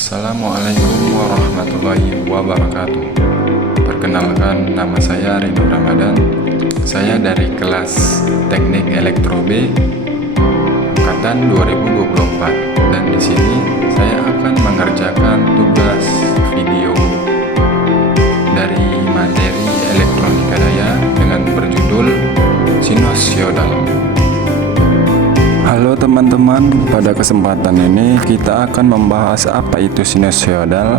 Assalamualaikum warahmatullahi wabarakatuh. Perkenalkan, nama saya Ridho Ramadan. Saya dari kelas Teknik Elektro B angkatan 2024 dan di sini saya akan mengerjakan tugas video dari materi elektronika daya dengan berjudul sinusoidal. Halo teman-teman, pada kesempatan ini kita akan membahas apa itu sinusoidal.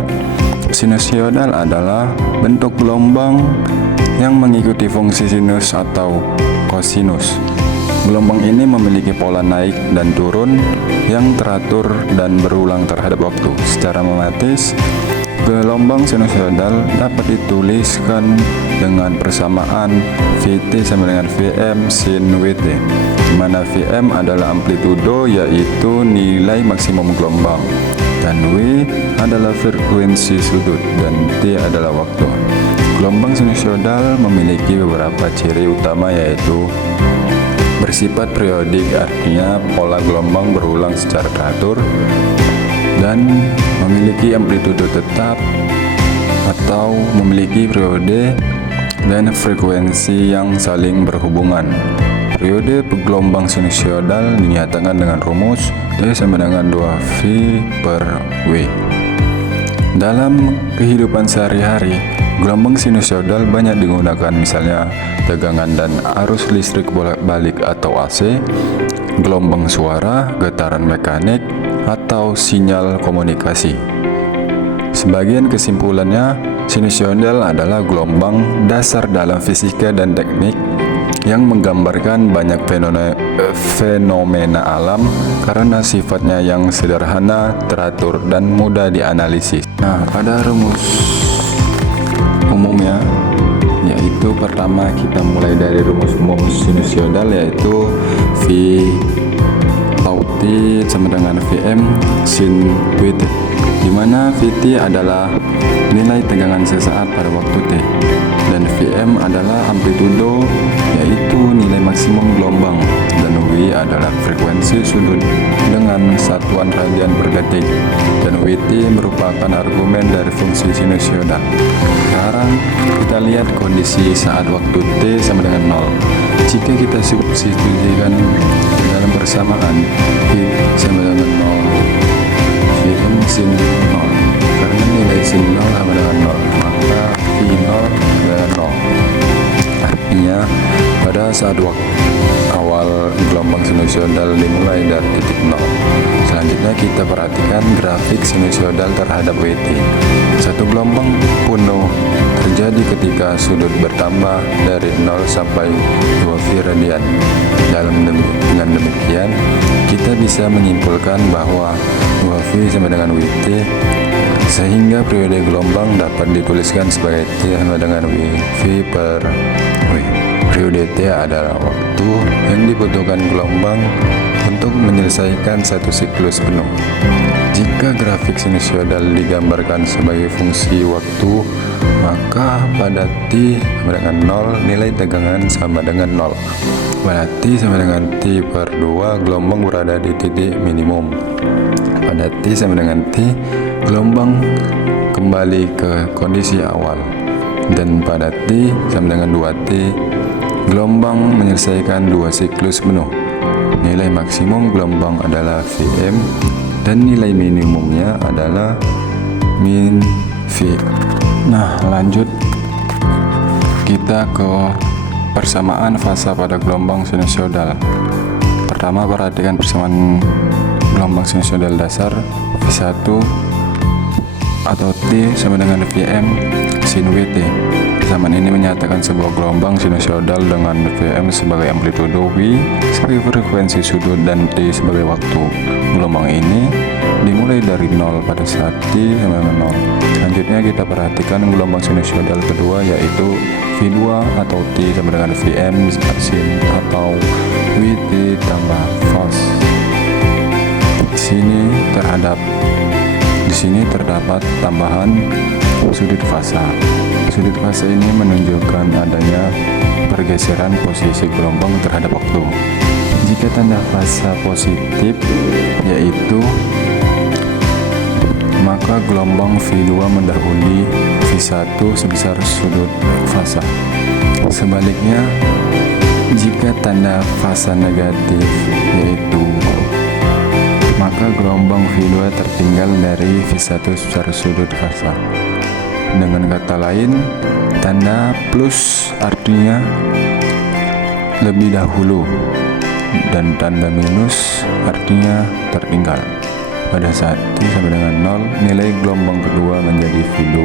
Sinusoidal adalah bentuk gelombang yang mengikuti fungsi sinus atau kosinus. Gelombang ini memiliki pola naik dan turun yang teratur dan berulang terhadap waktu. Secara matematis, gelombang sinusoidal dapat dituliskan dengan persamaan Vt sama dengan Vm sin Vt, di mana Vm adalah amplitudo yaitu nilai maksimum gelombang, dan W adalah frekuensi sudut, dan T adalah waktu. Gelombang sinusoidal memiliki beberapa ciri utama, yaitu bersifat periodik, artinya pola gelombang berulang secara teratur, dan memiliki amplitudo tetap atau memiliki periode dan frekuensi yang saling berhubungan. Periode gelombang sinusoidal dinyatakan dengan rumus T sama dengan 2V per W. Dalam kehidupan sehari-hari, gelombang sinusoidal banyak digunakan, misalnya tegangan dan arus listrik bolak-balik atau AC, gelombang suara, getaran mekanik, atau sinyal komunikasi. Sebagian kesimpulannya, sinusoidal adalah gelombang dasar dalam fisika dan teknik yang menggambarkan banyak fenomena alam karena sifatnya yang sederhana, teratur, dan mudah dianalisis. Nah, pada rumus umumnya, yaitu pertama kita mulai dari rumus umum sinusoidal, yaitu V tau T sama dengan Vm sin Vt, di mana Vt adalah nilai tegangan sesaat pada waktu T, dan Vm adalah amplitudo yaitu nilai maksimum gelombang, dan W adalah frekuensi sudut dengan satuan radian per detik, dan Vt merupakan argumen dari fungsi sinusoidal. Sekarang kita lihat kondisi saat waktu T sama dengan 0. Jika kita substitusikan dalam persamaan V sama dengan 0, Vm sin 0, karena nilai sin 0 sama dengan 0, maka V0 dengan 0. Artinya pada saat waktu awal gelombang sinusoidal dimulai dari titik 0. Selanjutnya kita perhatikan grafik sinusoidal terhadap Vt. Satu gelombang penuh terjadi ketika sudut bertambah dari 0 sampai 2V radian. Dengan demikian, kita bisa menyimpulkan bahwa 2V sama dengan Vt, sehingga periode gelombang dapat dituliskan sebagai T sama dengan V per W. Periode T adalah waktu yang dibutuhkan gelombang untuk menyelesaikan satu siklus penuh. Jika grafik sinusoidal digambarkan sebagai fungsi waktu, maka pada T sama dengan 0 nilai tegangan sama dengan 0. Pada T sama dengan T per 2 gelombang berada di titik minimum. Pada T sama dengan T gelombang kembali ke kondisi awal, dan pada T sama dengan 2T gelombang menyelesaikan dua siklus penuh. Nilai maksimum gelombang adalah Vm dan nilai minimumnya adalah min V. Nah, lanjut kita ke persamaan fasa pada gelombang sinusoidal. Pertama, perhatikan persamaan gelombang sinusoidal dasar V1 atau T sama dengan Vm sin Vt. Persamaan ini menyatakan sebuah gelombang sinusoidal dengan Vm sebagai amplitudo, W sebagai frekuensi sudut, dan T sebagai waktu. Gelombang ini dimulai dari 0 pada saat T sama dengan 0. Selanjutnya kita perhatikan gelombang sinusoidal kedua, yaitu V2 atau T sama dengan Vm sin atau Vt tambah fas. Di sini terdapat tambahan sudut fasa. Sudut fasa ini menunjukkan adanya pergeseran posisi gelombang terhadap waktu. Jika tanda fasa positif, yaitu maka maka gelombang V2 mendahului V1 sebesar sudut fasa. Sebaliknya, jika tanda fasa negatif yaitu, maka gelombang V2 tertinggal dari V1 sebesar sudut fasa. Dengan kata lain, tanda plus artinya lebih dahulu dan tanda minus artinya tertinggal. Pada saat T sama dengan 0, nilai gelombang kedua menjadi V2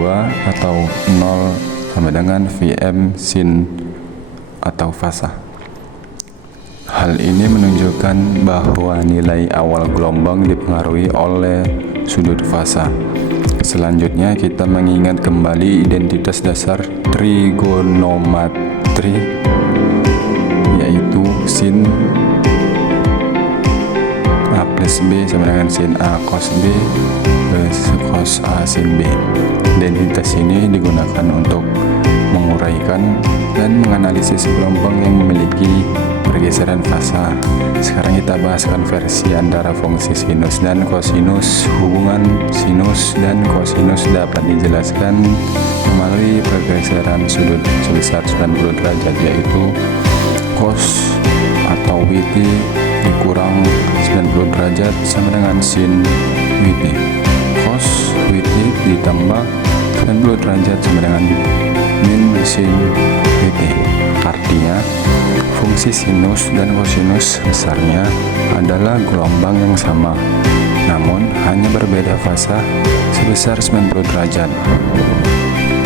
atau 0 sama dengan Vm sin atau fasa. Hal ini menunjukkan bahwa nilai awal gelombang dipengaruhi oleh sudut fasa. Selanjutnya kita mengingat kembali identitas dasar trigonometri, yaitu sin A plus B sama dengan sin A cos B plus cos A sin B. Identitas ini digunakan untuk menguraikan dan menganalisis gelombang yang memiliki pergeseran fasa. Sekarang kita bahas konversi antara fungsi sinus dan kosinus. Hubungan sinus dan kosinus dapat dijelaskan melalui pergeseran sudut sebesar 90 derajat, yaitu cos atau Wt dikurang 90 derajat sama dengan sin Wt. Cos Wt ditambah 90 derajat sama dengan min sin Wt. Artinya, fungsi sinus dan kosinus besarnya adalah gelombang yang sama, namun hanya berbeda fasa sebesar 90 derajat.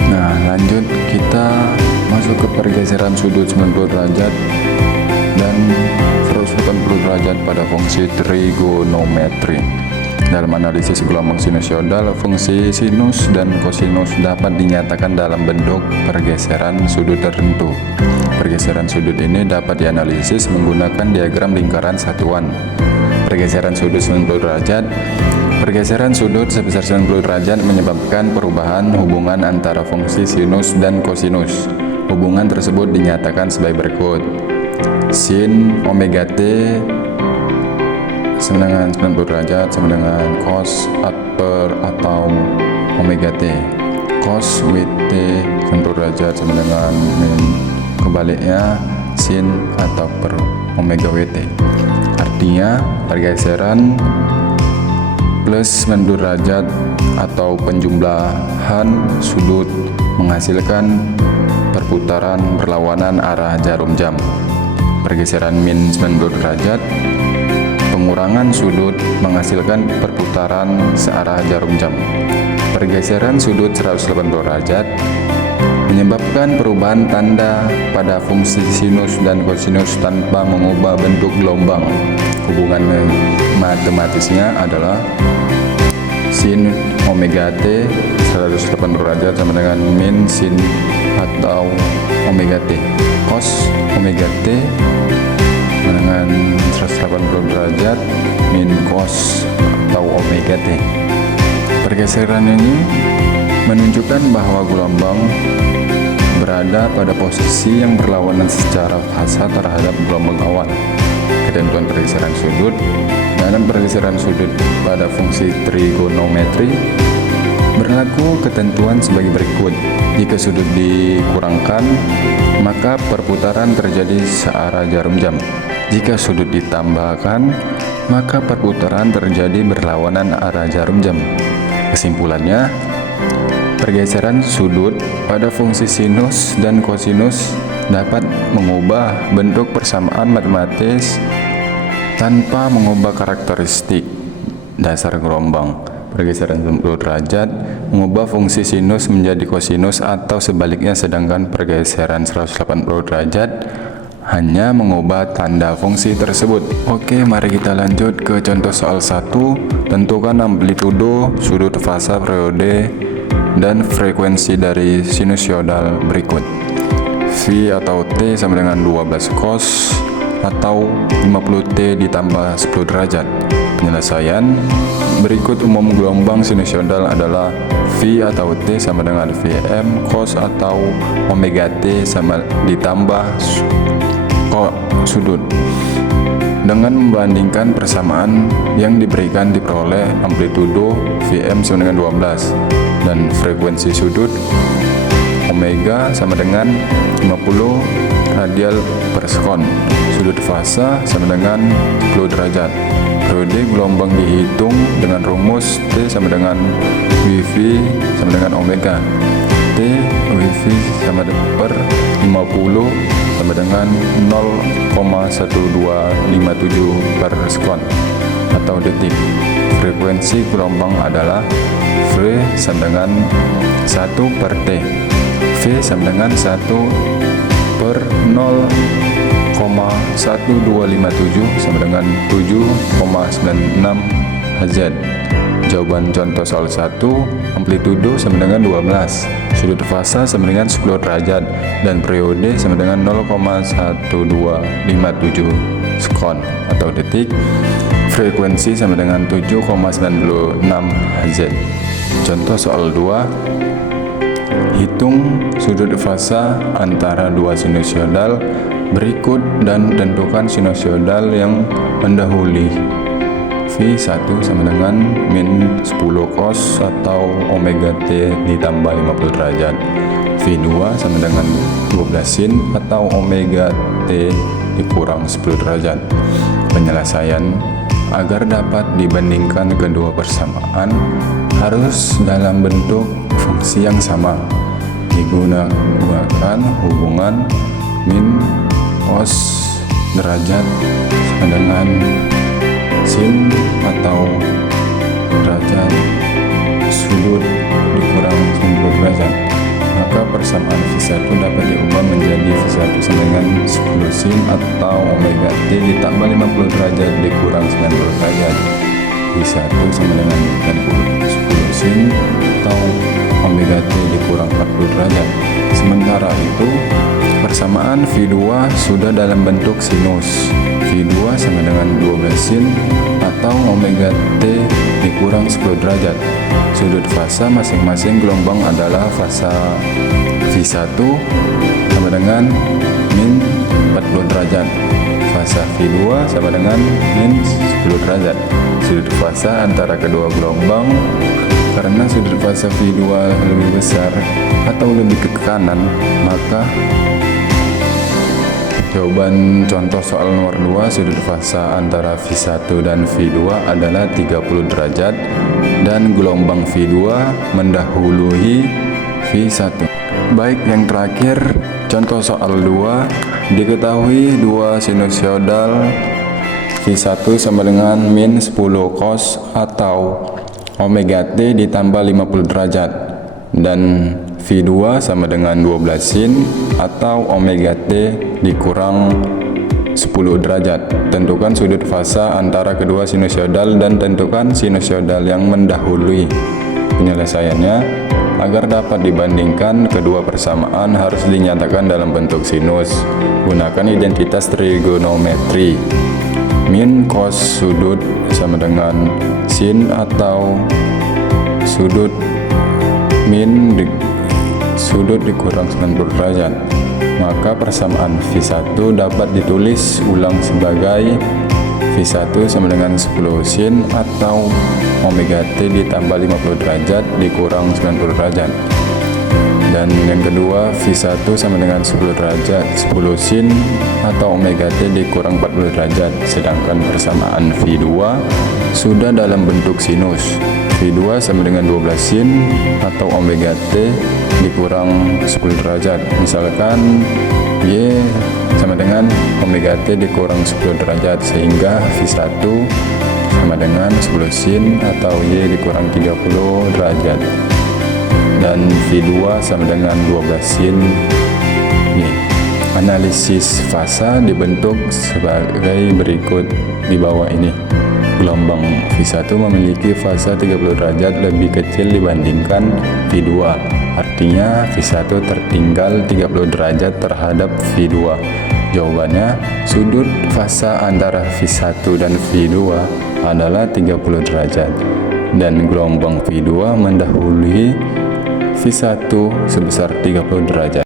Nah, lanjut kita masuk ke pergeseran sudut 90 derajat dan 180 derajat pada fungsi trigonometri. Dalam analisis gelombang sinusoidal, fungsi sinus dan kosinus dapat dinyatakan dalam bentuk pergeseran sudut tertentu. Pergeseran sudut ini dapat dianalisis menggunakan diagram lingkaran satuan. Pergeseran sudut 90 derajat. Pergeseran sudut sebesar 90 derajat menyebabkan perubahan hubungan antara fungsi sinus dan kosinus. Hubungan tersebut dinyatakan sebagai berikut. Sin omega T sama dengan 90 derajat sama dengan cos atau omega T. Cos Wt 90 derajat sama dengan kebaliknya sin atau per omega Wt. Artinya pergeseran plus 90 derajat atau penjumlahan sudut menghasilkan perputaran berlawanan arah jarum jam. Pergeseran min 90 derajat, pengurangan sudut menghasilkan perputaran searah jarum jam. Pergeseran sudut 180 derajat menyebabkan perubahan tanda pada fungsi sinus dan kosinus tanpa mengubah bentuk gelombang. Hubungan matematisnya adalah sin omega T 180 derajat sama dengan min sin atau omega T. Cos omega T dengan 180 derajat min cos atau omega T. Pergeseran ini menunjukkan bahwa gelombang berada pada posisi yang berlawanan secara fasa terhadap gelombang awal. Ketentuan pergeseran sudut. Dalam pergeseran sudut pada fungsi trigonometri berlaku ketentuan sebagai berikut. Jika sudut dikurangkan, maka perputaran terjadi searah jarum jam. Jika sudut ditambahkan, maka perputaran terjadi berlawanan arah jarum jam. Kesimpulannya, pergeseran sudut pada fungsi sinus dan kosinus dapat mengubah bentuk persamaan matematis tanpa mengubah karakteristik dasar gelombang. Pergeseran 90 derajat mengubah fungsi sinus menjadi kosinus atau sebaliknya, sedangkan pergeseran 180 derajat hanya mengubah tanda fungsi tersebut. Oke, mari kita lanjut ke contoh soal 1. Tentukan amplitudo, sudut fasa, periode, dan frekuensi dari sinusoidal berikut. V atau T sama dengan 12 cos atau 50T ditambah 10 derajat. Penyelesaian berikut umum gelombang sinusoidal adalah V atau T sama dengan Vm cos atau omega T sama ditambah sudut. Dengan membandingkan persamaan yang diberikan diperoleh amplitudo Vm sama dengan 12 dan frekuensi sudut omega sama dengan 50 radial per sekon. Sudut fasa sama dengan 10 derajat. Periode gelombang dihitung dengan rumus T sama dengan Wv sama dengan omega. T Wv sama per 50 sama dengan 0,1257 per sekon atau detik. Frekuensi gelombang adalah V sama dengan 1 per T. V sama dengan 1 per 0,1257 sama dengan 7,96 Hz. Jawaban contoh soal 1, amplitudo sama dengan 12, sudut fasa sama dengan 10 derajat, dan periode sama dengan 0,1257 sekon atau detik. Frekuensi sama dengan 7,96 Hz. Contoh soal 2, hitung sudut fasa antara dua sinusoidal berikut dan tentukan sinusoidal yang mendahului. V1 sama dengan min 10 cos atau omega T ditambah 50 derajat. V2 sama dengan 12 sin atau omega T dikurang 10 derajat. Penyelesaian agar dapat dibandingkan kedua persamaan harus dalam bentuk fungsi yang sama. Digunakan hubungan min cos derajat sama dengan sin atau derajat sudut dikurang 90 derajat. Maka persamaan V1 dapat diubah menjadi V1 sama dengan 10 sin atau omega T ditambah 50 derajat dikurang 90 derajat. V1 sama dengan 10 sin atau omega T dikurang 40 derajat. Sementara itu, persamaan V2 sudah dalam bentuk sinus. V2 sama dengan 12 sin atau omega T dikurang 10 derajat. Sudut fasa masing-masing gelombang adalah fasa V1 sama dengan min 40 derajat. Fasa V2 sama dengan min 10 derajat. Sudut fasa antara kedua gelombang, karena sudut fasa V2 lebih besar atau lebih ke kanan, maka jawaban contoh soal nomor 2, sudut fasa antara V1 dan V2 adalah 30 derajat dan gelombang V2 mendahului V1. Baik, yang terakhir contoh soal 2, diketahui dua sinusoidal V1 sama dengan min 10 cos atau omega T ditambah 50 derajat dan V2 sama dengan 12 sin atau omega T dikurang 10 derajat. Tentukan sudut fasa antara kedua sinusoidal dan tentukan sinusoidal yang mendahului. Penyelesaiannya, agar dapat dibandingkan kedua persamaan harus dinyatakan dalam bentuk sinus. Gunakan identitas trigonometri. Min cos sudut sama dengan sin atau sudut min sudut dikurang 90 derajat. Maka persamaan V1 dapat ditulis ulang sebagai V1 sama dengan 10 sin atau omega T ditambah 50 derajat dikurang 90 derajat. Dan yang kedua, V1 sama dengan 10 derajat 10 sin atau omega T dikurang 40 derajat. Sedangkan persamaan V2 sudah dalam bentuk sinus. V2 sama dengan 12 sin atau omega T dikurang 10 derajat. Misalkan Y sama dengan omega T dikurang 10 derajat, sehingga V1 sama dengan 10 sin atau Y dikurang 30 derajat. Dan V2 sama dengan 12 sin Y. Analisis fasa dibentuk sebagai berikut di bawah ini. Gelombang V1 memiliki fasa 30 derajat lebih kecil dibandingkan V2. Artinya V1 tertinggal 30 derajat terhadap V2. Jawabannya, sudut fasa antara V1 dan V2 adalah 30 derajat. Dan gelombang V2 mendahului V1 sebesar 30 derajat.